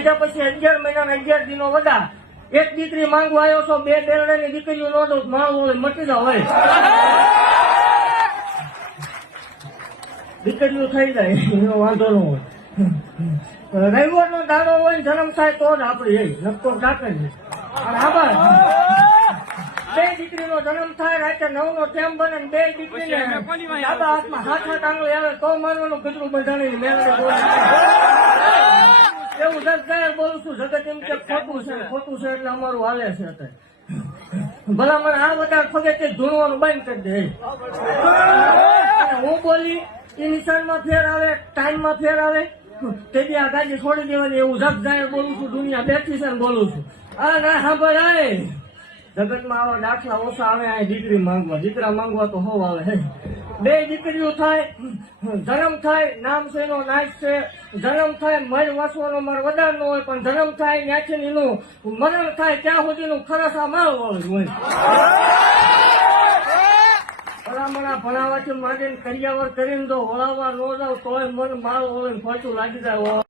મહિના પછી 11 મહિના 11 દિનો વડા એક દીકરી માંગવા આવ્યો છો, 2 બેરડાની દીકરીઓ નો દઉં માળો મટી જાવ હોય દીકરીઓ થઈ જાય એનો વાંધો ન હોય. રવિવાર નો દાડો હોય જન્મ થાય તો જ આપડે એ નક્કો નાખે છે. અને આભાર 2 દીકરીનો જન્મ થાય રાતે 9 નો ટેમ બને 2 દીકરીને દાદા હાથમાં 7 આંગળી આવે તો માનવાનું કેટલું બંધાણી મેળવે એવું જગજાહેર બોલું છું. જગત એમ કે ખોટું છે એટલે અમારું હાલે છે અત્યારે. ભલા મને આ બધા ખબર કે ધૂણવાનું બંધ કરી દે. હું બોલી એ નિશાનમાં ફેર આવે, ટાઈમમાં ફેર આવે તેથી આ ગાડી છોડી દેવાની એવું જગજાહેર બોલું છું. દુનિયા બેઠી છે ને બોલું છું. આ ના સાંભળાય જગતમાં આવા દાખલા ઓછા આવે. આ દીકરી માંગવા, દીકરા માંગવા તો હોવ આવે. 2 દીકરીઓ થાય, જન્મ થાય, નામ છે એનો નાશ છે. જન્મ થાય મર વાંચવાનો મારો વધાર નો હોય, પણ જન્મ થાય ત્યાંથી એનું મરણ થાય ત્યાં સુધીનું ખરસા માળ વાળું હોય. ભલામણા ભણાવવાથી માંડીને કરિયાવર કરીને જો વળાવવા ન જાવ તોય મન માળ હોય ખોટું લાગી જાય.